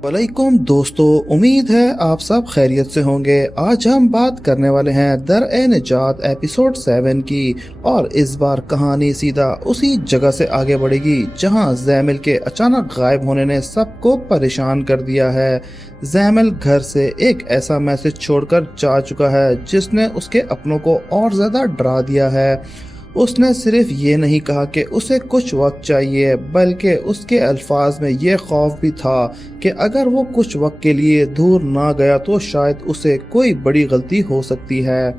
वालेकुम दोस्तों, उम्मीद है आप सब खैरियत से होंगे। आज हम बात करने वाले हैं दर-ए-निजात एपिसोड 7 की। और इस बार कहानी सीधा उसी जगह से आगे बढ़ेगी जहां जैमिल के अचानक गायब होने ने सबको परेशान कर दिया है। जैमिल घर से एक ऐसा मैसेज छोड़कर जा चुका है जिसने उसके अपनों को और ज्यादा डरा दिया है। उसने सिर्फ ये नहीं कहा कि उसे कुछ वक्त चाहिए, बल्कि उसके अल्फाज में ये खौफ भी था कि अगर वो कुछ वक्त के लिए दूर ना गया तो शायद उसे कोई बड़ी गलती हो सकती है।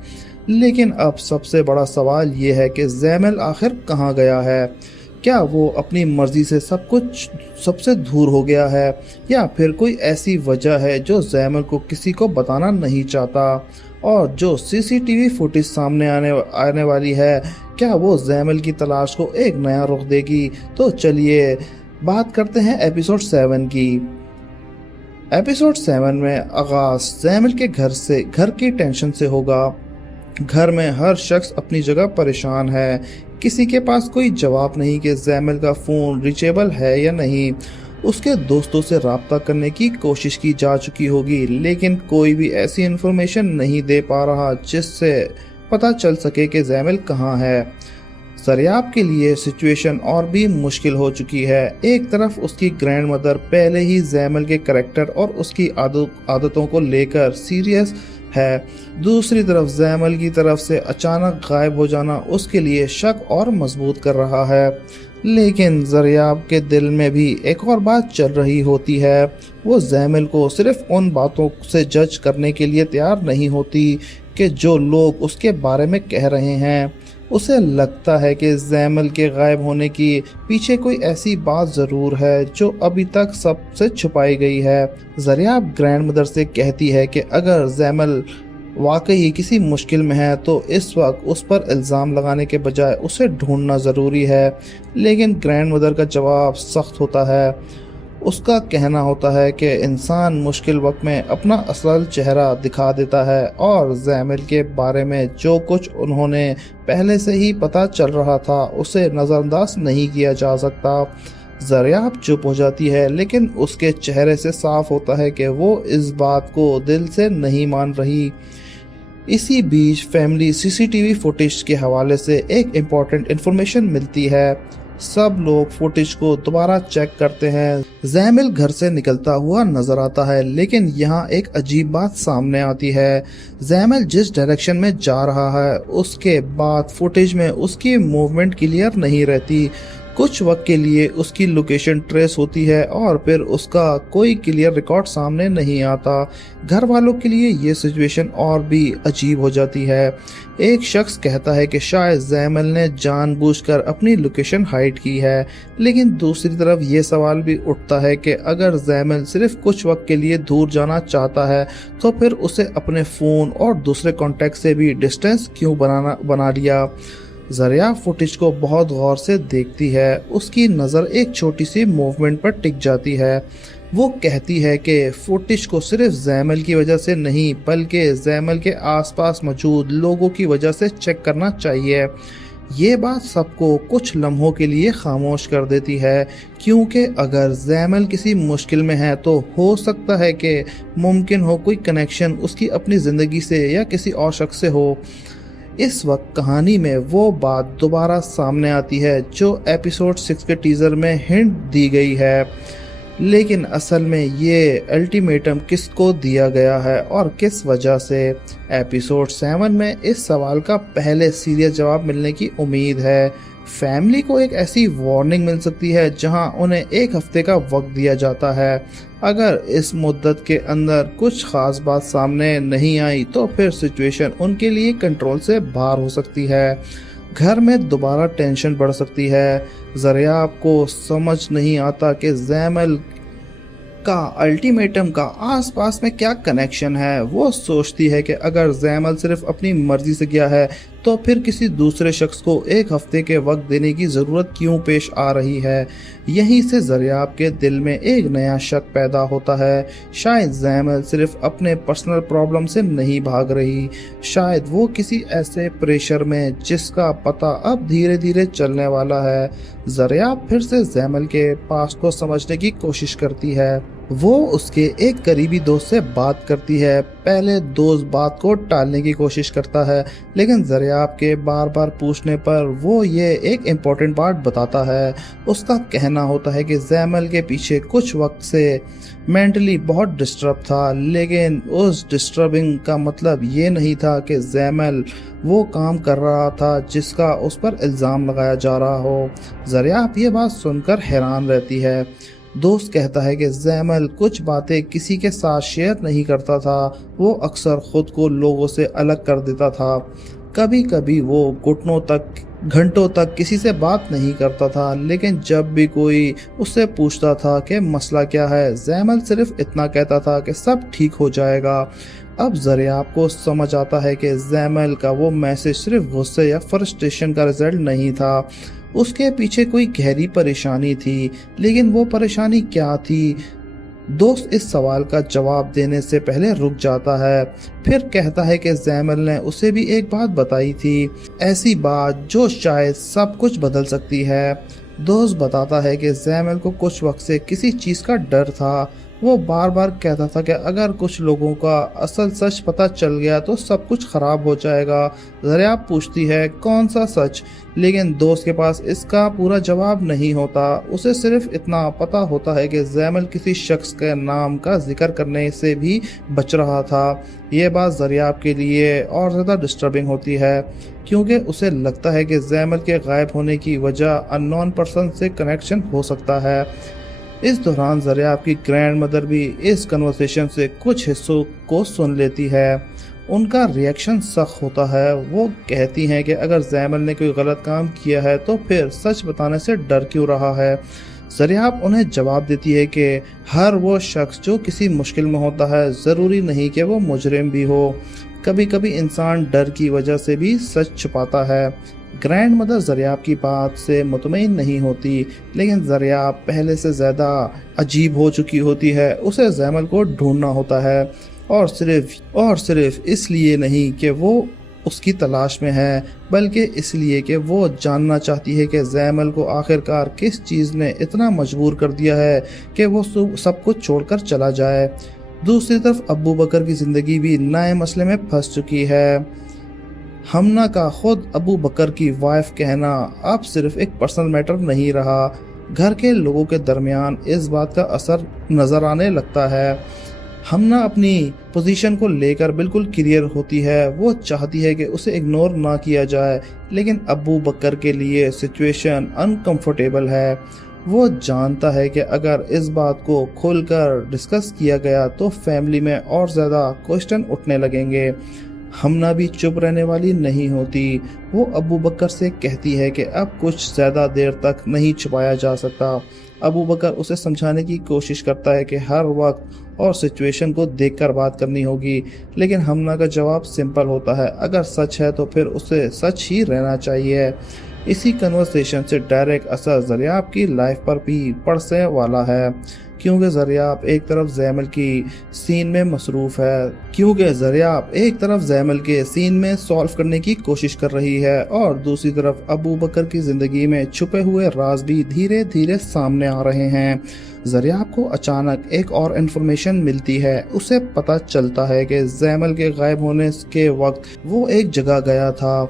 लेकिन अब सबसे बड़ा सवाल ये है कि जैमिल आखिर कहाँ गया है। क्या वो अपनी मर्जी से सबसे दूर हो गया है, या फिर कोई ऐसी वजह है जो जैमिल को किसी को बताना नहीं चाहता। और जो सीसीटीवी फुटेज सामने आने वाली है, क्या वो जैमिल की तलाश को एक नया रुख देगी। तो चलिए बात करते हैं एपिसोड 7 की। एपिसोड 7 में आगाज जैमिल के घर की टेंशन से होगा। घर में हर शख्स अपनी जगह परेशान है। किसी के पास कोई जवाब नहीं कि जैमिल का फ़ोन रीचेबल है या नहीं। उसके दोस्तों से राब्ता करने की कोशिश की जा चुकी होगी, लेकिन कोई भी ऐसी इन्फॉर्मेशन नहीं दे पा रहा जिससे पता चल सके कि जैमिल कहाँ है। जरियाब के लिए सिचुएशन और भी मुश्किल हो चुकी है। एक तरफ उसकी ग्रैंड मदर पहले ही जैमिल के करैक्टर और उसकी आदतों को लेकर सीरियस है, दूसरी तरफ जैमिल की तरफ से अचानक गायब हो जाना उसके लिए शक और मजबूत कर रहा है। लेकिन जरियाब के दिल में भी एक और बात चल रही होती है। वो जैमिल को सिर्फ उन बातों से जज करने के लिए तैयार नहीं होती कि जो लोग उसके बारे में कह रहे हैं। उसे लगता है कि जैमिल के गायब होने की पीछे कोई ऐसी बात ज़रूर है जो अभी तक सबसे छुपाई गई है। जरियाब ग्रैंड मदर से कहती है कि अगर जैमिल वाकई किसी मुश्किल में है तो इस वक्त उस पर इल्ज़ाम लगाने के बजाय उसे ढूंढना ज़रूरी है। लेकिन ग्रैंड मदर का जवाब सख्त होता है। उसका कहना होता है कि इंसान मुश्किल वक्त में अपना असल चेहरा दिखा देता है, और जैमिल के बारे में जो कुछ उन्होंने पहले से ही पता चल रहा था उसे नज़रअंदाज नहीं किया जा सकता। जरियाब चुप हो जाती है, लेकिन उसके चेहरे से साफ होता है कि वो इस बात को दिल से नहीं मान रही। इसी बीच फैमिली सीसीटीवी फुटेज के हवाले से एक इम्पॉर्टेंट इन्फॉर्मेशन मिलती है। सब लोग फुटेज को दोबारा चेक करते हैं। जैमिल घर से निकलता हुआ नजर आता है, लेकिन यहाँ एक अजीब बात सामने आती है। जैमिल जिस डायरेक्शन में जा रहा है उसके बाद फुटेज में उसकी मूवमेंट क्लियर नहीं रहती। कुछ वक्त के लिए उसकी लोकेशन ट्रेस होती है और फिर उसका कोई क्लियर रिकॉर्ड सामने नहीं आता। घर वालों के लिए ये सिचुएशन और भी अजीब हो जाती है। एक शख्स कहता है कि शायद जैमिल ने जानबूझकर अपनी लोकेशन हाइड की है, लेकिन दूसरी तरफ ये सवाल भी उठता है कि अगर जैमिल सिर्फ कुछ वक्त के लिए दूर जाना चाहता है तो फिर उसे अपने फ़ोन और दूसरे कॉन्टैक्ट से भी डिस्टेंस क्यों बना लिया। जरिया फुटेज को बहुत गौर से देखती है। उसकी नज़र एक छोटी सी मूवमेंट पर टिक जाती है। वो कहती है कि फुटेज को सिर्फ जैमिल की वजह से नहीं, बल्कि जैमिल के आसपास मौजूद लोगों की वजह से चेक करना चाहिए। ये बात सबको कुछ लम्हों के लिए खामोश कर देती है, क्योंकि अगर जैमिल किसी मुश्किल में है तो हो सकता है कि मुमकिन हो कोई कनेक्शन उसकी अपनी ज़िंदगी से या किसी और शख्स से हो। इस वक्त कहानी में वो बात दोबारा सामने आती है जो एपिसोड 6 के टीज़र में हिंट दी गई है, लेकिन असल में ये अल्टीमेटम किसको दिया गया है और किस वजह से। एपिसोड 7 में इस सवाल का पहले सीरियस जवाब मिलने की उम्मीद है। फैमिली को एक ऐसी वार्निंग मिल सकती है जहां उन्हें एक हफ्ते का वक्त दिया जाता है। अगर इस मुद्दत के अंदर कुछ खास बात सामने नहीं आई तो फिर सिचुएशन उनके लिए कंट्रोल से बाहर हो सकती है। घर में दोबारा टेंशन बढ़ सकती है। जरियाब को समझ नहीं आता कि जैमिल का अल्टीमेटम का आसपास में क्या कनेक्शन है। वो सोचती है कि अगर जैमिल सिर्फ अपनी मर्जी से गया है तो फिर किसी दूसरे शख्स को एक हफ्ते के वक्त देने की ज़रूरत क्यों पेश आ रही है। यहीं से जरियाब के दिल में एक नया शक पैदा होता है। शायद जैमिल सिर्फ अपने पर्सनल प्रॉब्लम से नहीं भाग रही, शायद वो किसी ऐसे प्रेशर में जिसका पता अब धीरे धीरे चलने वाला है। जरियाब फिर से जैमिल के पास को समझने की कोशिश करती है। وہ اس کے ایک قریبی دوست سے بات کرتی ہے۔ پہلے دوست بات کو ٹالنے کی کوشش کرتا ہے، لیکن دریاب کے بار بار پوچھنے پر وہ یہ ایک امپورٹنٹ بات بتاتا ہے۔ اس کا کہنا ہوتا ہے کہ زیمل کے پیچھے کچھ وقت سے مینٹلی بہت ڈسٹرب تھا، لیکن اس ڈسٹربنگ کا مطلب یہ نہیں تھا کہ زیمل وہ کام کر رہا تھا جس کا اس پر الزام لگایا جا رہا ہو۔ دریاب یہ بات سن کر حیران رہتی ہے۔ دوست کہتا ہے کہ زیمل کچھ باتیں کسی کے ساتھ شیئر نہیں کرتا تھا، وہ اکثر خود کو لوگوں سے الگ کر دیتا تھا۔ کبھی کبھی وہ گھنٹوں تک کسی سے بات نہیں کرتا تھا، لیکن جب بھی کوئی اس سے پوچھتا تھا کہ مسئلہ کیا ہے، زیمل صرف اتنا کہتا تھا کہ سب ٹھیک ہو جائے گا۔ اب دریاب کو سمجھ آتا ہے کہ زیمل کا وہ میسج صرف غصے یا فرسٹریشن کا رزلٹ نہیں تھا، اس کے پیچھے کوئی گہری پریشانی تھی۔ لیکن وہ پریشانی کیا تھی؟ دوست اس سوال کا جواب دینے سے پہلے رک جاتا ہے، پھر کہتا ہے کہ زیمل نے اسے بھی ایک بات بتائی تھی، ایسی بات جو شاید سب کچھ بدل سکتی ہے۔ دوست بتاتا ہے کہ زیمل کو کچھ وقت سے کسی چیز کا ڈر تھا، وہ بار بار کہتا تھا کہ اگر کچھ لوگوں کا اصل سچ پتہ چل گیا تو سب کچھ خراب ہو جائے گا۔ دریاب پوچھتی ہے کون سا سچ، لیکن دوست کے پاس اس کا پورا جواب نہیں ہوتا، اسے صرف اتنا پتہ ہوتا ہے کہ زیمل کسی شخص کے نام کا ذکر کرنے سے بھی بچ رہا تھا۔ یہ بات دریاب کے لیے اور زیادہ ڈسٹربنگ ہوتی ہے، کیونکہ اسے لگتا ہے کہ زیمل کے غائب ہونے کی وجہ ان نون پرسن سے کنیکشن ہو سکتا ہے۔ اس دوران دریاب کی گرینڈ مدر بھی اس کنورسیشن سے کچھ حصوں کو سن لیتی ہے۔ ان کا ریئیکشن سخت ہوتا ہے، وہ کہتی ہیں کہ اگر زیمل نے کوئی غلط کام کیا ہے تو پھر سچ بتانے سے ڈر کیوں رہا ہے۔ دریاب انہیں جواب دیتی ہے کہ ہر وہ شخص جو کسی مشکل میں ہوتا ہے ضروری نہیں کہ وہ مجرم بھی ہو، کبھی کبھی انسان ڈر کی وجہ سے بھی سچ چھپاتا ہے۔ گرینڈ مدر دریاب کی بات سے مطمئن نہیں ہوتی، لیکن دریاب پہلے سے زیادہ عجیب ہو چکی ہوتی ہے، اسے زیمل کو ڈھونڈنا ہوتا ہے، اور صرف اس لیے نہیں کہ وہ اس کی تلاش میں ہے، بلکہ اس لیے کہ وہ جاننا چاہتی ہے کہ زیمل کو آخرکار کس چیز نے اتنا مجبور کر دیا ہے کہ وہ سب کچھ چھوڑ کر چلا جائے۔ دوسری طرف ابو بکر کی زندگی بھی نئے مسئلے میں پھنس چکی ہے۔ ہمنا کا خود ابو بکر کی وائف کہنا اب صرف ایک پرسنل میٹر نہیں رہا، گھر کے لوگوں کے درمیان اس بات کا اثر نظر آنے لگتا ہے۔ ہمنا اپنی پوزیشن کو لے کر بالکل کلیئر ہوتی ہے، وہ چاہتی ہے کہ اسے اگنور نہ کیا جائے، لیکن ابو بکر کے لیے سچویشن انکمفرٹیبل ہے۔ وہ جانتا ہے کہ اگر اس بات کو کھول کر ڈسکس کیا گیا تو فیملی میں اور زیادہ کوسچن اٹھنے لگیں گے۔ ہمنا بھی چپ رہنے والی نہیں ہوتی، وہ ابو بکر سے کہتی ہے کہ اب کچھ زیادہ دیر تک نہیں چھپایا جا سکتا۔ ابو بکر اسے سمجھانے کی کوشش کرتا ہے کہ ہر وقت اور سچویشن کو دیکھ کر بات کرنی ہوگی، لیکن ہمنا کا جواب سمپل ہوتا ہے، اگر سچ ہے تو پھر اسے سچ ہی رہنا چاہیے۔ اسی کنورسیشن سے ڈائریکٹ اثر دریاب کی لائف پر بھی پڑنے والا ہے، کیونکہ دریاب ایک طرف زیمل کی سین میں مصروف ہے، زیمل کے سین میں سالو کرنے کی کوشش کر رہی ہے، اور دوسری طرف ابو بکر کی زندگی میں چھپے ہوئے راز بھی دھیرے دھیرے سامنے آ رہے ہیں۔ دریاب کو اچانک ایک اور انفارمیشن ملتی ہے، اسے پتہ چلتا ہے کہ زیمل کے غائب ہونے کے وقت وہ ایک جگہ گیا تھا،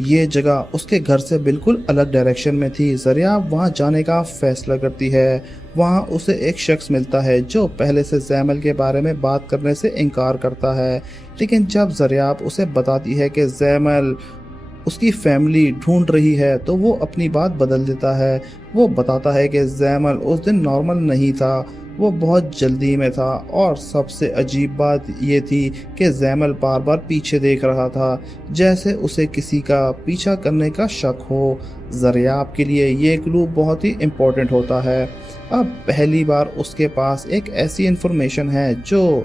یہ جگہ اس کے گھر سے بالکل الگ ڈائریکشن میں تھی۔ دریاب وہاں جانے کا فیصلہ کرتی ہے، وہاں اسے ایک شخص ملتا ہے جو پہلے سے زیمل کے بارے میں بات کرنے سے انکار کرتا ہے، لیکن جب دریاب اسے بتاتی ہے کہ زیمل اس کی فیملی ڈھونڈ رہی ہے تو وہ اپنی بات بدل دیتا ہے۔ وہ بتاتا ہے کہ زیمل اس دن نارمل نہیں تھا، وہ بہت جلدی میں تھا، اور سب سے عجیب بات یہ تھی کہ زیمل بار بار پیچھے دیکھ رہا تھا، جیسے اسے کسی کا پیچھا کرنے کا شک ہو۔ دریاب کے لیے یہ کلو بہت ہی امپورٹنٹ ہوتا ہے۔ اب پہلی بار اس کے پاس ایک ایسی انفارمیشن ہے جو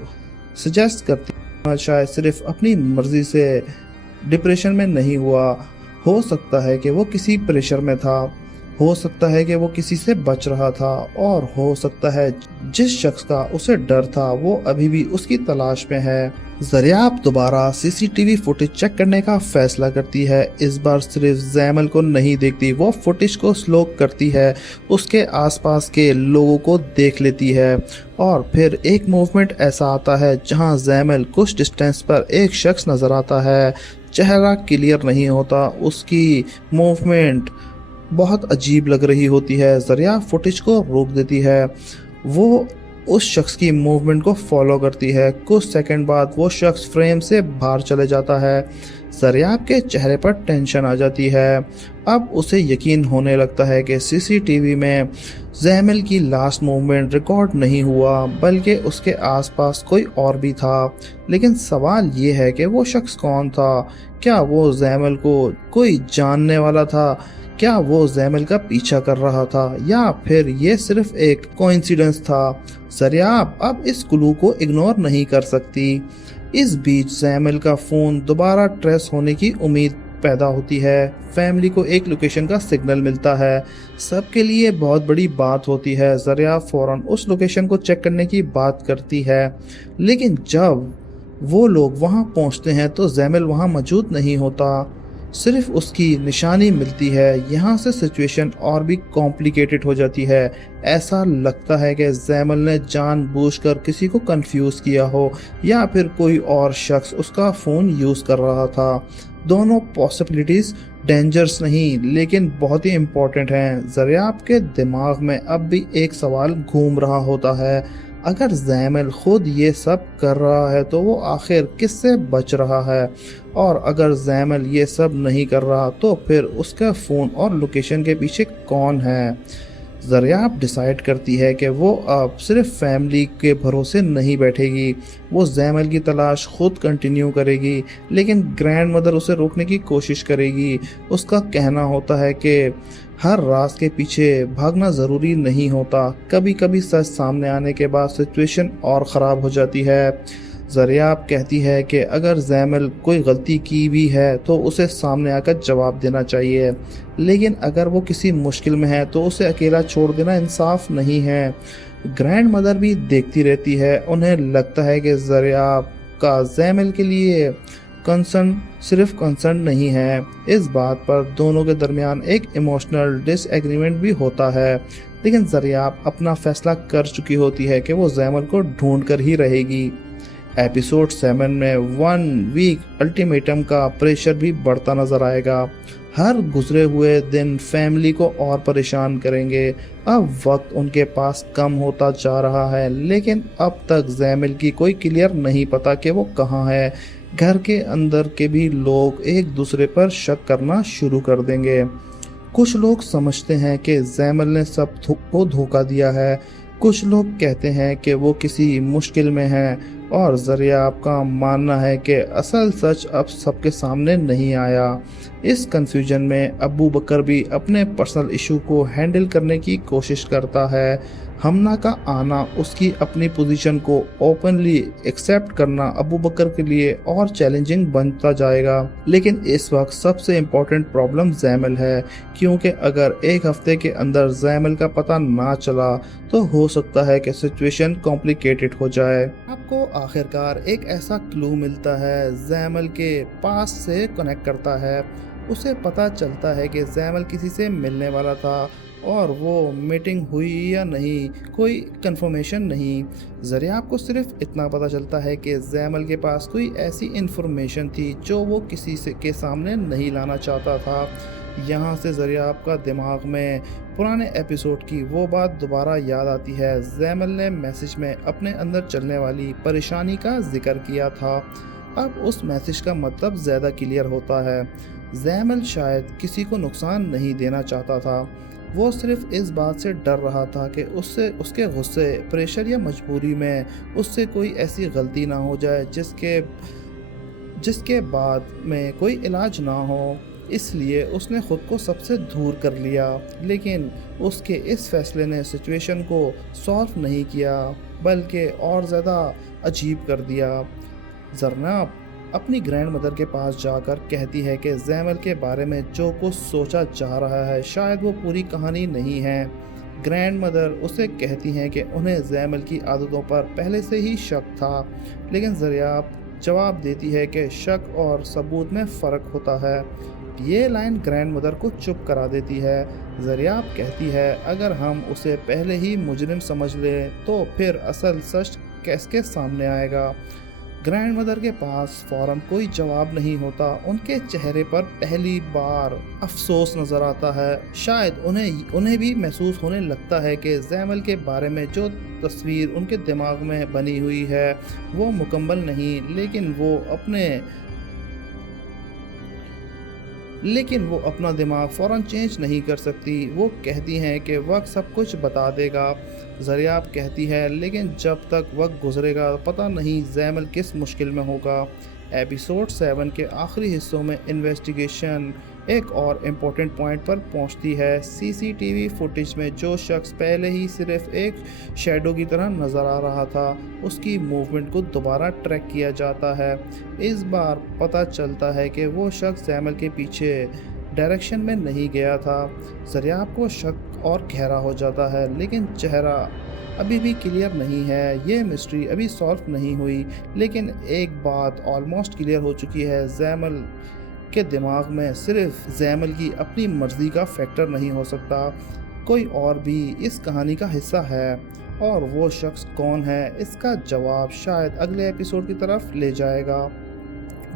سجیسٹ کرتی ہے شاید صرف اپنی مرضی سے ڈپریشن میں نہیں ہوا، ہو سکتا ہے کہ وہ کسی پریشر میں تھا۔ हो सकता है कि वो किसी से बच रहा था, और हो सकता है जिस शख्स का उसे डर था वो अभी भी उसकी तलाश में है। ज़रियाब दोबारा सीसीटीवी फुटेज चेक करने का फैसला करती है। इस बार सिर्फ जैमल को नहीं देखती, वो फुटेज को स्लो करती है, उसके आसपास के लोगों को देख लेती है। और फिर एक मूवमेंट ऐसा आता है जहां जैमल कुछ डिस्टेंस पर एक शख्स नजर आता है। चेहरा क्लियर नहीं होता, उसकी मूवमेंट बहुत अजीब लग रही होती है। ज़रिया फुटेज को रोक देती है, वो उस शख्स की मूवमेंट को फॉलो करती है। कुछ सेकंड बाद वो शख्स फ्रेम से बाहर चले जाता है। ज़रियाब के चेहरे पर टेंशन आ जाती है। अब उसे यकीन होने लगता है कि सीसीटीवी में जैमल की लास्ट मूवमेंट रिकॉर्ड नहीं हुआ, बल्कि उसके आसपास कोई और भी था। लेकिन सवाल ये है कि वो शख्स कौन था? क्या वो जैमल को कोई जानने वाला था? क्या वो जैमल का पीछा कर रहा था, या फिर ये सिर्फ एक कोइंसिडेंस था? ज़रियाब अब इस क्लू को इग्नोर नहीं कर सकती। इस बीच जैमल का फ़ोन दोबारा ट्रेस होने की उम्मीद पैदा होती है। फैमिली को एक लोकेशन का सिग्नल मिलता है। सबके लिए बहुत बड़ी बात होती है। ज़रियाब फ़ौरन उस लोकेशन को चेक करने की बात करती है, लेकिन जब वो लोग वहाँ पहुँचते हैं तो जैमल वहाँ मौजूद नहीं होता, सिर्फ उसकी निशानी मिलती है। यहाँ से सिचुएशन और भी कॉम्प्लिकेटेड हो जाती है। ऐसा लगता है कि जैमल ने जानबूझकर किसी को कंफ्यूज किया हो, या फिर कोई और शख्स उसका फ़ोन यूज़ कर रहा था। दोनों पॉसिबिलिटीज़ डेंजरस नहीं, लेकिन बहुत ही इम्पोर्टेंट हैं। ज़रियाब के दिमाग में अब भी एक सवाल घूम रहा होता है, अगर जैमल खुद ये सब कर रहा है तो वो आखिर किससे बच रहा है? और अगर जैमल ये सब नहीं कर रहा तो फिर उसका फ़ोन और लोकेशन के पीछे कौन है? ज़रियाब डिसाइड करती है कि वो अब सिर्फ फैमिली के भरोसे नहीं बैठेगी, वो जैमल की तलाश खुद कंटिन्यू करेगी। लेकिन ग्रैंड मदर उसे रोकने की कोशिश करेगी। उसका कहना होता है कि हर राज के पीछे भागना ज़रूरी नहीं होता, कभी कभी सच सामने आने के बाद सिचुएशन और ख़राब हो जाती है। ज़रियाब कहती है कि अगर जैमल कोई गलती की भी है तो उसे सामने आकर जवाब देना चाहिए, लेकिन अगर वो किसी मुश्किल में है तो उसे अकेला छोड़ देना इंसाफ नहीं है। ग्रैंड मदर भी देखती रहती है। उन्हें लगता है कि ज़रियाब का जैमल के लिए कंसर्न सिर्फ कंसर्न नहीं है। इस बात पर दोनों के दरमियान एक इमोशनल डिसएग्रीमेंट भी होता है, लेकिन ज़रियाब अपना फैसला कर चुकी होती है कि वो जैमल को ढूंढ कर ही रहेगी। एपिसोड 7 में 1 वीक अल्टीमेटम का प्रेशर भी बढ़ता नजर आएगा। हर गुजरे हुए दिन फैमिली को और परेशान करेंगे। अब वक्त उनके पास कम होता जा रहा है, लेकिन अब तक जैमल की कोई क्लियर नहीं पता कि वो कहाँ है। घर के अंदर के भी लोग एक दूसरे पर शक करना शुरू कर देंगे। कुछ लोग समझते हैं कि जैमल ने सब को धोखा दिया है, कुछ लोग कहते हैं कि वो किसी मुश्किल में है, और ज़रियाब का मानना है कि असल सच अब सबके सामने नहीं आया। इस कंफ्यूजन में अबू बकर भी अपने पर्सनल इशू को हैंडल करने की कोशिश करता है। हमना का आना, उसकी अपनी पोजीशन को ओपनली एक्सेप्ट करना अबू बकर के लिए और चैलेंजिंग बनता जाएगा। लेकिन इस वक्त सबसे इम्पोर्टेंट प्रॉब्लम जैमल है, क्योंकि अगर एक हफ्ते के अंदर जैमल का पता ना चला तो हो सकता है कि सिचुएशन कॉम्प्लिकेटेड हो जाए। आपको आखिरकार एक ऐसा क्लू मिलता है, जैमल के पास से कनेक्ट करता है। उसे पता चलता है कि जैमल किसी से मिलने वाला था, और वो मीटिंग हुई या नहीं कोई कंफर्मेशन नहीं। ज़रियाब को सिर्फ इतना पता चलता है कि जैमल के पास कोई ऐसी इन्फॉर्मेशन थी जो वो किसी से के सामने नहीं लाना चाहता था। यहाँ से ज़रियाब का दिमाग में पुराने एपिसोड की वो बात दोबारा याद आती है। जैमल ने मैसेज में अपने अंदर चलने वाली परेशानी का जिक्र किया था। अब उस मैसेज का मतलब ज़्यादा क्लियर होता है। जैमल शायद किसी को नुकसान नहीं देना चाहता था, वो सिर्फ इस बात से डर रहा था कि उससे उसके गुस्से, प्रेशर या मजबूरी में उससे कोई ऐसी गलती ना हो जाए जिसके बाद में कोई इलाज ना हो। इसलिए उसने ख़ुद को सबसे दूर कर लिया। लेकिन उसके इस फैसले ने सिचुएशन को सॉल्व नहीं किया, बल्कि और ज़्यादा अजीब कर दिया। जरनाब अपनी ग्रैंड मदर के पास जाकर कहती है कि जैमल के बारे में जो कुछ सोचा जा रहा है शायद वो पूरी कहानी नहीं है। ग्रैंड मदर उसे कहती हैं कि उन्हें जैमल की आदतों पर पहले से ही शक था, लेकिन ज़रियाब जवाब देती है कि शक और सबूत में फ़र्क होता है। ये लाइन ग्रैंड मदर को चुप करा देती है। ज़रियाब कहती है अगर हम उसे पहले ही मुजरिम समझ लें तो फिर असल सच कैसे सामने आएगा। ग्रैंड मदर के पास फौरन कोई जवाब नहीं होता। उनके चेहरे पर पहली बार अफसोस नज़र आता है। शायद उन्हें भी महसूस होने लगता है कि जैमल के बारे में जो तस्वीर उनके दिमाग में बनी हुई है वो मुकम्मल नहीं, लेकिन वो अपना दिमाग फ़ौरन चेंज नहीं कर सकती। वो कहती हैं कि वक्त सब कुछ बता देगा। ज़रियाब कहती है लेकिन जब तक वक्त गुजरेगा पता नहीं जैमल किस मुश्किल में होगा। एपिसोड 7 के आखिरी हिस्सों में इन्वेस्टिगेशन एक और इम्पोर्टेंट पॉइंट पर पहुंचती है। सीसीटीवी फुटेज में जो शख्स पहले ही सिर्फ एक शैडो की तरह नज़र आ रहा था, उसकी मूवमेंट को दोबारा ट्रैक किया जाता है। इस बार पता चलता है कि वो शख्स जैमल के पीछे डायरेक्शन में नहीं गया था। ज़रियाब को शक और गहरा हो जाता है, लेकिन चेहरा अभी भी क्लियर नहीं है। ये मिस्ट्री अभी सॉल्व नहीं हुई, लेकिन एक बात ऑलमोस्ट क्लियर हो चुकी है। जैमल के दिमाग में सिर्फ जैमल की अपनी मर्जी का फैक्टर नहीं हो सकता, कोई और भी इस कहानी का हिस्सा है। और वो शख्स कौन है, इसका जवाब शायद अगले एपिसोड की तरफ ले जाएगा।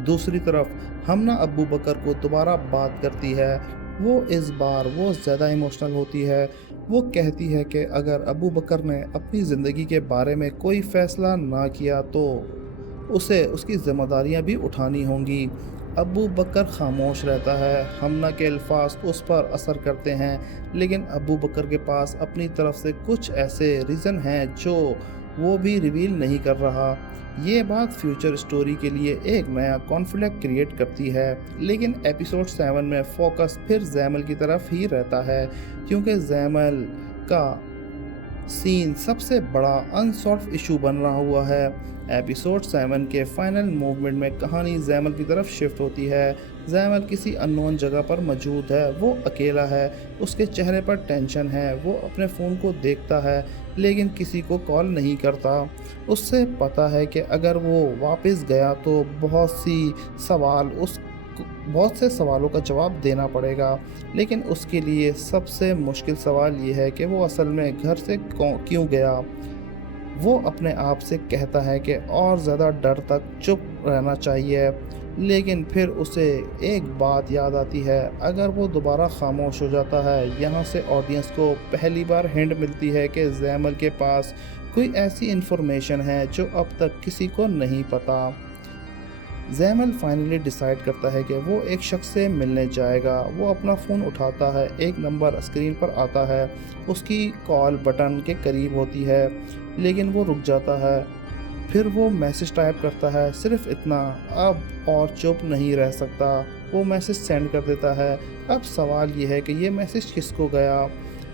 दूसरी तरफ हमना अबू बकर को दोबारा बात करती है। वो इस बार ज़्यादा इमोशनल होती है। वो कहती है कि अगर अबू बकर ने अपनी ज़िंदगी के बारे में कोई फ़ैसला ना किया तो उसे उसकी ज़िम्मेदारियां भी उठानी होंगी। अबू बकर खामोश रहता है। हमना के अल्फाज उस पर असर करते हैं, लेकिन अबू बकर के पास अपनी तरफ से कुछ ऐसे रीज़न हैं जो वो भी रिवील नहीं कर रहा। ये बात फ्यूचर स्टोरी के लिए एक नया कॉन्फ्लिक्ट क्रिएट करती है, लेकिन एपिसोड 7 में फोकस फिर जैमल की तरफ ही रहता है, क्योंकि जैमल का सीन सबसे बड़ा अनसॉल्व इशू बन रहा हुआ है। एपिसोड 7 के फाइनल मूवमेंट में कहानी जैमल की तरफ शिफ्ट होती है। जैमल किसी अननोन जगह पर मौजूद है। वो अकेला है, उसके चेहरे पर टेंशन है। वो अपने फ़ोन को देखता है लेकिन किसी को कॉल नहीं करता। उससे पता है कि अगर वो वापस गया तो बहुत से सवालों का जवाब देना पड़ेगा, लेकिन उसके लिए सबसे मुश्किल सवाल ये है कि वो असल में घर से क्यों गया। वो अपने आप से कहता है कि और ज़्यादा डर तक चुप रहना चाहिए, लेकिन फिर उसे एक बात याद आती है। अगर वो दोबारा खामोश हो जाता है, यहाँ से ऑडियंस को पहली बार हिंट मिलती है कि जैमल के पास कोई ऐसी इन्फॉर्मेशन है जो अब तक किसी को नहीं पता। जैमल फाइनली डिसाइड करता है कि वो एक शख्स से मिलने जाएगा। वो अपना फ़ोन उठाता है। एक नंबर स्क्रीन पर आता है। उसकी कॉल बटन के करीब होती है, लेकिन वो रुक जाता है। फिर वो मैसेज टाइप करता है, सिर्फ इतना, अब और चुप नहीं रह सकता। वो मैसेज सेंड कर देता है। अब सवाल ये है कि ये मैसेज किसको गया,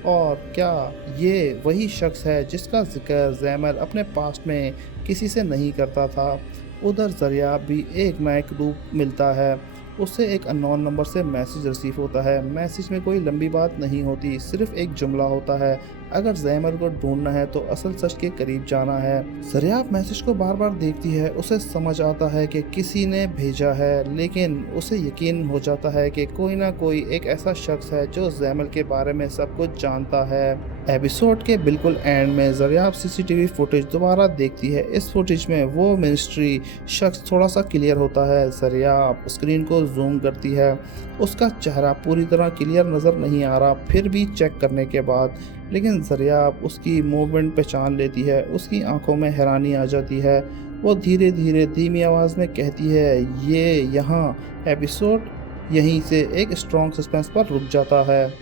और क्या ये वही शख्स है जिसका जिक्र जैमल अपने पास्ट में किसी से नहीं करता था। उधर ज़रियाब भी एक नया क्लू मिलता है। उससे एक अननोन नंबर से मैसेज रिसीव होता है। मैसेज में कोई लंबी बात नहीं होती, सिर्फ एक जुमला होता है, अगर जैमल को ढूंढना है तो असल सच के करीब जाना है। ज़रियाब मैसेज को बार बार देखती है। उसे समझ आता है कि किसी ने भेजा है, लेकिन उसे यकीन हो जाता है कि कोई ना कोई एक ऐसा शख्स है जो जैमल के बारे में सब कुछ जानता है। एपिसोड के बिल्कुल एंड में ज़रियाब सीसीटीवी फुटेज दोबारा देखती है। इस फुटेज में वो मिस्ट्री शख्स थोड़ा सा क्लियर होता है। ज़रियाब स्क्रीन को जूम करती है। उसका चेहरा पूरी तरह क्लियर नज़र नहीं आ रहा, फिर भी चेक करने के बाद, लेकिन ज़रियाब उसकी मूवमेंट पहचान लेती है। उसकी आंखों में हैरानी आ जाती है। वो धीरे धीरे धीमी आवाज़ में कहती है, ये यहाँ। एपिसोड यहीं से एक स्ट्रॉन्ग सस्पेंस पर रुक जाता है,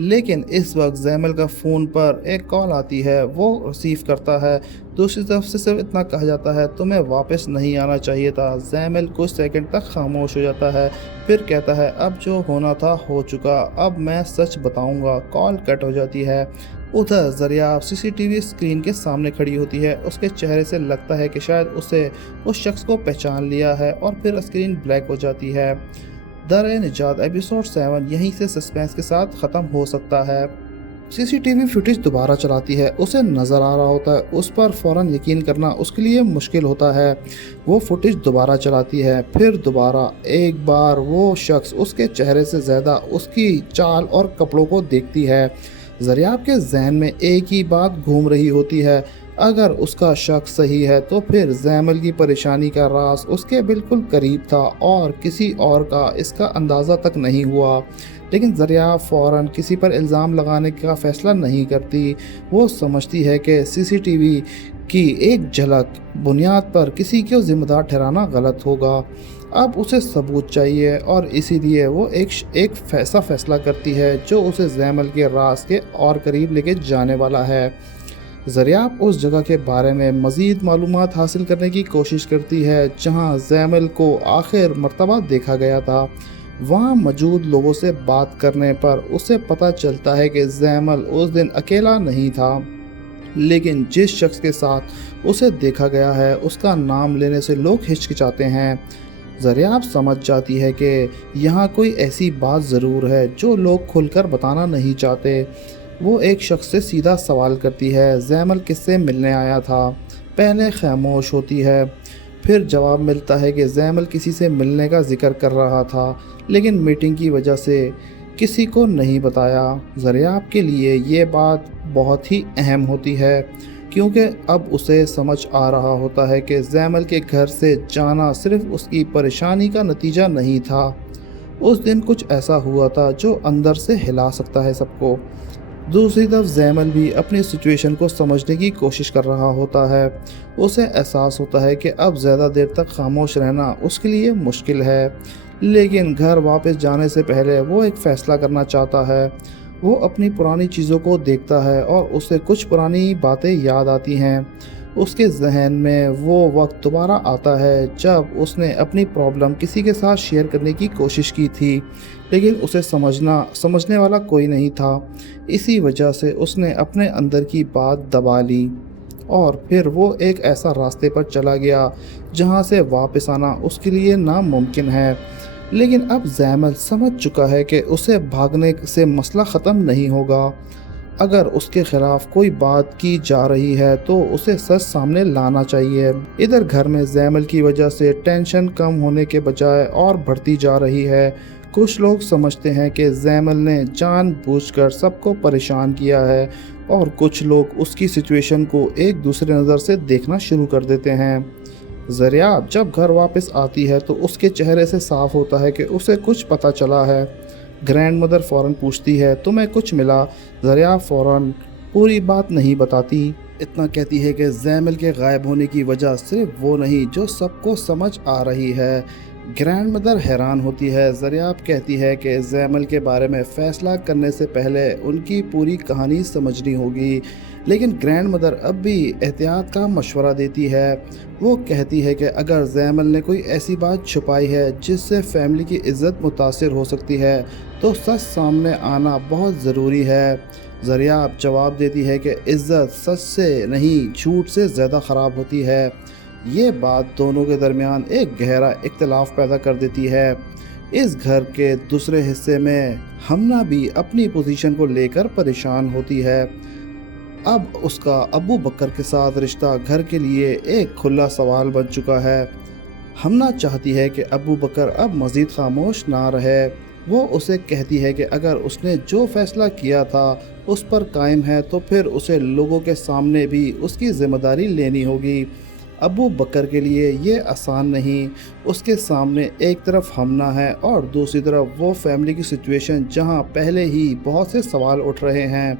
लेकिन इस वक्त जैमल का फ़ोन पर एक कॉल आती है। वो रिसीव करता है। दूसरी तरफ से सिर्फ इतना कहा जाता है, तुम्हें वापस नहीं आना चाहिए था। जैमल कुछ सेकंड तक खामोश हो जाता है, फिर कहता है, अब जो होना था हो चुका, अब मैं सच बताऊंगा। कॉल कट हो जाती है। उधर ज़रिया सीसीटीवी स्क्रीन के सामने खड़ी होती है। उसके चेहरे से लगता है कि शायद उसे उस शख्स को पहचान लिया है और फिर स्क्रीन ब्लैक हो जाती है। दर निजात एपिसोड 7 यहीं से सस्पेंस के साथ ख़त्म हो सकता है। सीसीटीवी फुटेज दोबारा चलाती है। उसे नज़र आ रहा होता है, उस पर फ़ौरन यकीन करना उसके लिए मुश्किल होता है। वो फुटेज दोबारा चलाती है, फिर दोबारा। एक बार वो शख्स उसके चेहरे से ज़्यादा उसकी चाल और कपड़ों को देखती है। ज़रियाब के जहन में एक ही बात घूम रही होती है। अगर उसका शक सही है तो फिर जैमल की परेशानी का राज उसके बिल्कुल करीब था और किसी और का इसका अंदाज़ा तक नहीं हुआ। लेकिन ज़रिया फ़ौरन किसी पर इल्ज़ाम लगाने का फ़ैसला नहीं करती। वो समझती है कि सीसीटीवी की एक झलक बुनियाद पर किसी को ज़िम्मेदार ठहराना गलत होगा। अब उसे सबूत चाहिए और इसीलिए वो एक ऐसा फ़ैसला करती है जो उसे जैमल के राज के और करीब लेके जाने वाला है। ज़रियाब उस जगह के बारे में मज़ीद मालूमात हासिल करने की कोशिश करती है जहाँ जैमल को आखिर मर्तबा देखा गया था। वहाँ मौजूद लोगों से बात करने पर उसे पता चलता है कि जैमल उस दिन अकेला नहीं था, लेकिन जिस शख्स के साथ उसे देखा गया है उसका नाम लेने से लोग हिचकिचाते हैं। ज़रियाब समझ जाती है कि यहाँ कोई ऐसी बात ज़रूर है जो लोग खुलकर बताना नहीं चाहते। वो एक शख्स से सीधा सवाल करती है, जैमल किससे मिलने आया था? पहले खामोश होती है, फिर जवाब मिलता है कि जैमल किसी से मिलने का जिक्र कर रहा था, लेकिन मीटिंग की वजह से किसी को नहीं बताया। ज़रियाब के लिए ये बात बहुत ही अहम होती है क्योंकि अब उसे समझ आ रहा होता है कि जैमल के घर से जाना सिर्फ उसकी परेशानी का नतीजा नहीं था। उस दिन कुछ ऐसा हुआ था जो अंदर से हिला सकता है सबको। दूसरी तरफ जैमल भी अपनी सिचुएशन को समझने की कोशिश कर रहा होता है। उसे एहसास होता है कि अब ज़्यादा देर तक खामोश रहना उसके लिए मुश्किल है, लेकिन घर वापस जाने से पहले वो एक फ़ैसला करना चाहता है। वो अपनी पुरानी चीज़ों को देखता है और उसे कुछ पुरानी बातें याद आती हैं। उसके जहन में वो वक्त दोबारा आता है जब उसने अपनी प्रॉब्लम किसी के साथ शेयर करने की कोशिश की थी, लेकिन उसे समझने वाला कोई नहीं था। इसी वजह से उसने अपने अंदर की बात दबा ली और फिर वो एक ऐसा रास्ते पर चला गया जहाँ से वापस आना उसके लिए नामुमकिन है। लेकिन अब जैमल समझ चुका है कि उसे भागने से मसला ख़त्म नहीं होगा। अगर उसके ख़िलाफ़ कोई बात की जा रही है तो उसे सच सामने लाना चाहिए। इधर घर में जैमल की वजह से टेंशन कम होने के बजाय और बढ़ती जा रही है। कुछ लोग समझते हैं कि जैमल ने जानबूझकर सबको परेशान किया है और कुछ लोग उसकी सिचुएशन को एक दूसरे नज़र से देखना शुरू कर देते हैं। ज़रियाब जब घर वापस आती है तो उसके चेहरे से साफ होता है कि उसे कुछ पता चला है। ग्रैंड मदर फ़ौरन पूछती है, तुम्हें कुछ मिला? ज़रियाब फ़ौरन पूरी बात नहीं बताती, इतना कहती है कि जैमल के गायब होने की वजह सिर्फ वो नहीं जो सबको समझ आ रही है। ग्रैंड मदर हैरान होती है। ज़रियाब कहती है कि जैमल के बारे में फ़ैसला करने से पहले उनकी पूरी कहानी समझनी होगी, लेकिन ग्रैंड मदर अब भी एहतियात का मशवरा देती है। वो कहती है कि अगर जैमल ने कोई ऐसी बात छुपाई है जिससे फैमिली की इज़्ज़त मुतासिर हो सकती है तो सच सामने आना बहुत ज़रूरी है। ज़रियाब जवाब देती है कि इज़्ज़त सच से नहीं झूठ से ज़्यादा ख़राब होती है। ये बात दोनों के दरमियान एक गहरा इख्तिलाफ पैदा कर देती है। इस घर के दूसरे हिस्से में हमना भी अपनी पोजीशन को लेकर परेशान होती है। अब उसका अबू बकर के साथ रिश्ता घर के लिए एक खुला सवाल बन चुका है। हमना चाहती है कि अबू बकर अब मज़ीद खामोश ना रहे। वो उसे कहती है कि अगर उसने जो फ़ैसला किया था उस पर कायम है तो फिर उसे लोगों के सामने भी उसकी ज़िम्मेदारी लेनी होगी। अबू बकर के लिए ये आसान नहीं। उसके सामने एक तरफ हमना है और दूसरी तरफ वो फैमिली की सिचुएशन जहां पहले ही बहुत से सवाल उठ रहे हैं।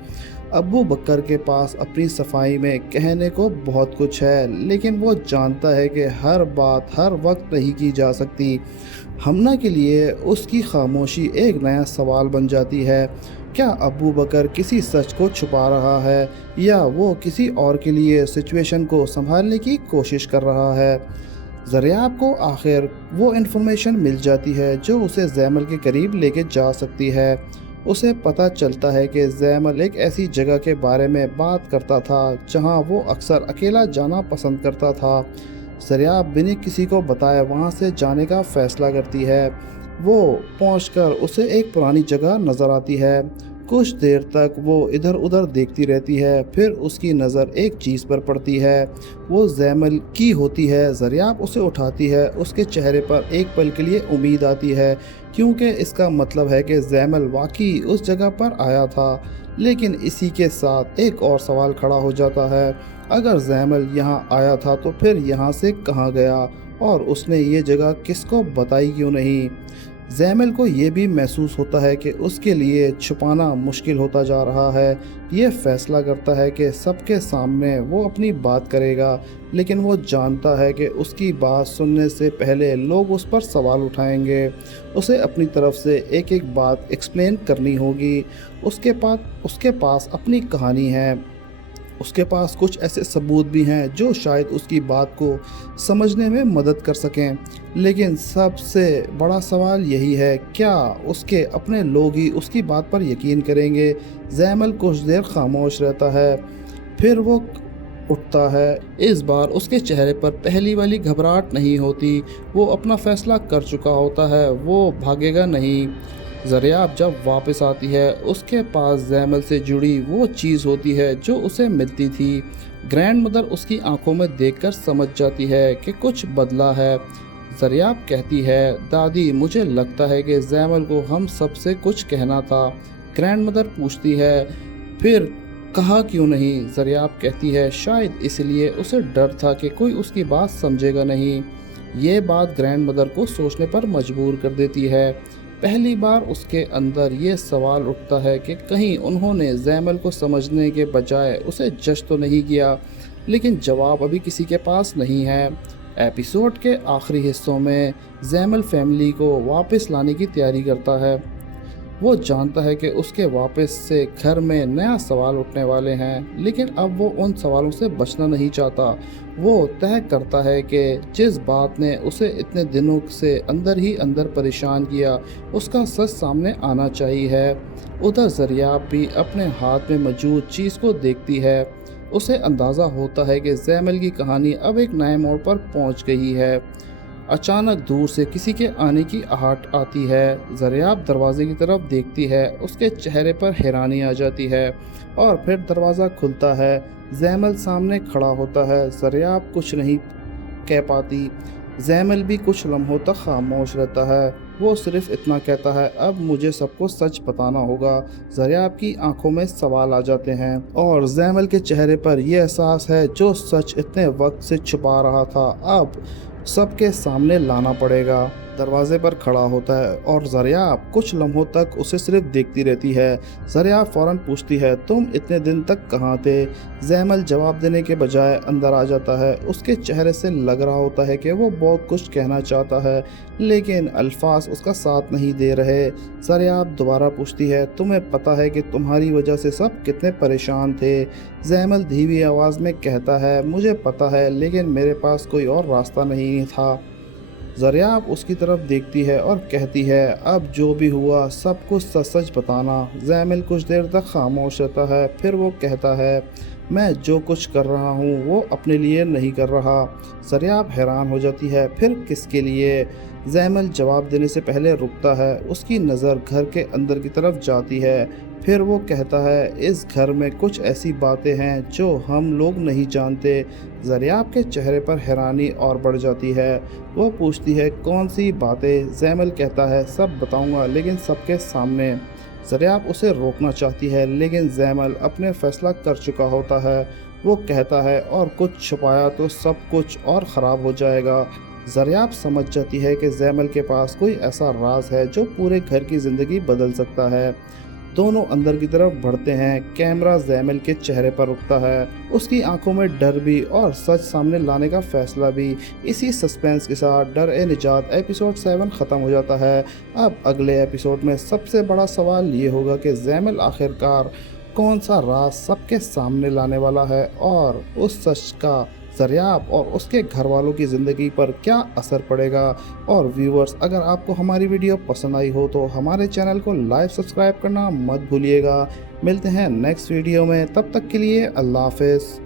अबू बकर के पास अपनी सफाई में कहने को बहुत कुछ है, लेकिन वो जानता है कि हर बात हर वक्त नहीं की जा सकती। हमना के लिए उसकी खामोशी एक नया सवाल बन जाती है। क्या अबू बकर किसी सच को छुपा रहा है या वो किसी और के लिए सिचुएशन को संभालने की कोशिश कर रहा है? ज़रियाब को आखिर वो इन्फॉर्मेशन मिल जाती है जो उसे जैमल के करीब लेके जा सकती है। उसे पता चलता है कि जैमल एक ऐसी जगह के बारे में बात करता था जहां वो अक्सर अकेला जाना पसंद करता था। ज़रिया बिना किसी को बताए वहां से जाने का फैसला करती है। वो पहुंचकर उसे एक पुरानी जगह नज़र आती है। कुछ देर तक वो इधर उधर देखती रहती है, फिर उसकी नज़र एक चीज़ पर पड़ती है। वो जैमल की होती है। ज़रिया उसे उठाती है। उसके चेहरे पर एक पल के लिए उम्मीद आती है, क्योंकि इसका मतलब है कि जैमल वाकई उस जगह पर आया था। लेकिन इसी के साथ एक और सवाल खड़ा हो जाता है। अगर जैमल यहाँ आया था तो फिर यहाँ से कहाँ गया, और उसने ये जगह किसको बताई क्यों नहीं। जैमल को ये भी महसूस होता है कि उसके लिए छुपाना मुश्किल होता जा रहा है। ये फैसला करता है कि सबके सामने वो अपनी बात करेगा, लेकिन वो जानता है कि उसकी बात सुनने से पहले लोग उस पर सवाल उठाएंगे। उसे अपनी तरफ से एक एक बात एक्सप्लेन करनी होगी। उसके पास अपनी कहानी है। उसके पास कुछ ऐसे सबूत भी हैं जो शायद उसकी बात को समझने में मदद कर सकें। लेकिन सबसे बड़ा सवाल यही है, क्या उसके अपने लोग ही उसकी बात पर यकीन करेंगे। जैमल कुछ देर खामोश रहता है, फिर वो उठता है। इस बार उसके चेहरे पर पहली वाली घबराहट नहीं होती। वो अपना फैसला कर चुका होता है, वो भागेगा नहीं। ज़रिया जब वापस आती है, उसके पास जैमल से जुड़ी वो चीज़ होती है जो उसे मिलती थी। ग्रैंड मदर उसकी आंखों में देखकर समझ जाती है कि कुछ बदला है। ज़रिया कहती है, दादी मुझे लगता है कि जैमल को हम सबसे कुछ कहना था। ग्रैंड मदर पूछती है, फिर कहा क्यों नहीं। ज़रिया कहती है, शायद इसलिए उसे डर था कि कोई उसकी बात समझेगा नहीं। ये बात ग्रैंड मदर को सोचने पर मजबूर कर देती है। पहली बार उसके अंदर ये सवाल उठता है कि कहीं उन्होंने जैमल को समझने के बजाय उसे जज तो नहीं किया। लेकिन जवाब अभी किसी के पास नहीं है। एपिसोड के आखिरी हिस्सों में जैमल फैमिली को वापस लाने की तैयारी करता है। वो जानता है कि उसके वापस से घर में नया सवाल उठने वाले हैं, लेकिन अब वो उन सवालों से बचना नहीं चाहता। वो तय करता है कि जिस बात ने उसे इतने दिनों से अंदर ही अंदर परेशान किया, उसका सच सामने आना चाहिए। उधर ज़रिया भी अपने हाथ में मौजूद चीज़ को देखती है। उसे अंदाज़ा होता है कि जैमल की कहानी अब एक नए मोड़ पर पहुंच गई है। अचानक दूर से किसी के आने की आहट आती है। ज़रिया दरवाजे की तरफ देखती है। उसके चेहरे पर हैरानी आ जाती है, और फिर दरवाज़ा खुलता है। जैमल सामने खड़ा होता है। ज़रिया कुछ नहीं कह पाती। जैमल भी कुछ लम्हों तक खामोश रहता है। वो सिर्फ इतना कहता है, अब मुझे सबको सच बताना होगा। ज़रिया की आंखों में सवाल आ जाते हैं, और जैमल के चेहरे पर यह एहसास है जो सच इतने वक्त से छुपा रहा था, अब सबके सामने लाना पड़ेगा। दरवाजे पर खड़ा होता है, और ज़रिया कुछ लम्हों तक उसे सिर्फ देखती रहती है। ज़रिया फ़ौरन पूछती है, तुम इतने दिन तक कहाँ थे। जैमल जवाब देने के बजाय अंदर आ जाता है। उसके चेहरे से लग रहा होता है कि वो बहुत कुछ कहना चाहता है, लेकिन अल्फाज उसका साथ नहीं दे रहे। ज़रिया दोबारा पूछती है, तुम्हें पता है कि तुम्हारी वजह से सब कितने परेशान थे। जैमल धीमी आवाज़ में कहता है, मुझे पता है, लेकिन मेरे पास कोई और रास्ता नहीं था। ज़रिया उसकी तरफ देखती है और कहती है, अब जो भी हुआ सब कुछ सच सच बताना। जैमल कुछ देर तक खामोश रहता है, फिर वो कहता है, मैं जो कुछ कर रहा हूँ वो अपने लिए नहीं कर रहा। ज़रिया हैरान हो जाती है, फिर किसके लिए। जैमल जवाब देने से पहले रुकता है। उसकी नज़र घर के अंदर की तरफ जाती है। फिर वो कहता है, इस घर में कुछ ऐसी बातें हैं जो हम लोग नहीं जानते। ज़रिया के चेहरे पर हैरानी और बढ़ जाती है। वो पूछती है, कौन सी बातें। जैमल कहता है, सब बताऊंगा, लेकिन सबके सामने। ज़रिया उसे रोकना चाहती है, लेकिन जैमल अपने फैसला कर चुका होता है। वो कहता है, और कुछ छुपाया तो सब कुछ और ख़राब हो जाएगा। ज़रिया समझ जाती है कि जैमल के पास कोई ऐसा राज है जो पूरे घर की ज़िंदगी बदल सकता है। दोनों अंदर की तरफ बढ़ते हैं। कैमरा जैमल के चेहरे पर रुकता है, उसकी आंखों में डर भी और सच सामने लाने का फैसला भी। इसी सस्पेंस के साथ डर ए निजात एपिसोड 7 ख़त्म हो जाता है। अब अगले एपिसोड में सबसे बड़ा सवाल ये होगा कि जैमल आखिरकार कौन सा राज सबके सामने लाने वाला है, और उस सच का ज़रियाब और उसके घर वालों की ज़िंदगी पर क्या असर पड़ेगा। और व्यूवर्स, अगर आपको हमारी वीडियो पसंद आई हो तो हमारे चैनल को लाइक सब्सक्राइब करना मत भूलिएगा। मिलते हैं नेक्स्ट वीडियो में, तब तक के लिए अल्लाह हाफ़िज़।